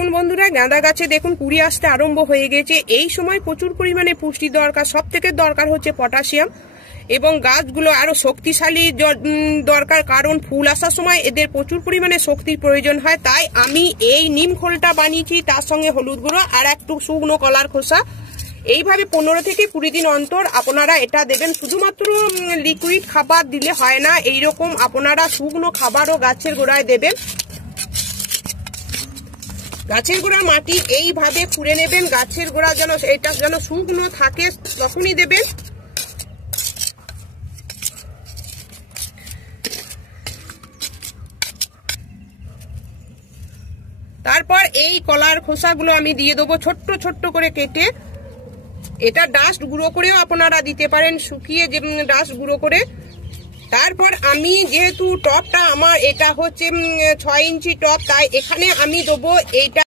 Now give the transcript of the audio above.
দেখুন বন্ধুরা, গাঁদা গাছে দেখুন কুড়ি আসতে আরম্ভ হয়ে গেছে। এই সময় প্রচুর পরিমাণে পুষ্টি দরকার। সব থেকে দরকার হচ্ছে পটাশিয়াম, এবং গাছগুলো আরো শক্তিশালী দরকার, কারণ ফুল আসার সময় এদের প্রচুর পরিমাণে শক্তির প্রয়োজন হয়। তাই আমি এই নিম খোলটা বানিয়েছি, তার সঙ্গে হলুদ গুঁড়ো আর একটু শুকনো কলার খোসা। এইভাবে 15 থেকে 20 দিন অন্তর আপনারা এটা দেবেন। শুধুমাত্র লিকুইড খাবার দিলে হয় না, এইরকম আপনারা শুকনো খাবারও গাছের গোড়ায় দেবেন। গাছের গোড়া মাটি এইভাবে খুঁড়ে নেবেন, গাছের গোড়া যেন এটা যেন শুকনো থাকে তখনই দেবেন। তারপর এই কলার খোসাগুলো আমি দিয়ে দেবো ছোট্ট ছোট্ট করে কেটে। এটা ডাস্ট গুঁড়ো করেও আপনারা দিতে পারেন, শুকিয়ে যে ডাস্ট গুঁড়ো করে। তারপর আমি যেহেতু টপটা আমার এটা হচ্ছে 6 ইঞ্চি টপ, তাই এখানে আমি দেবো এইটা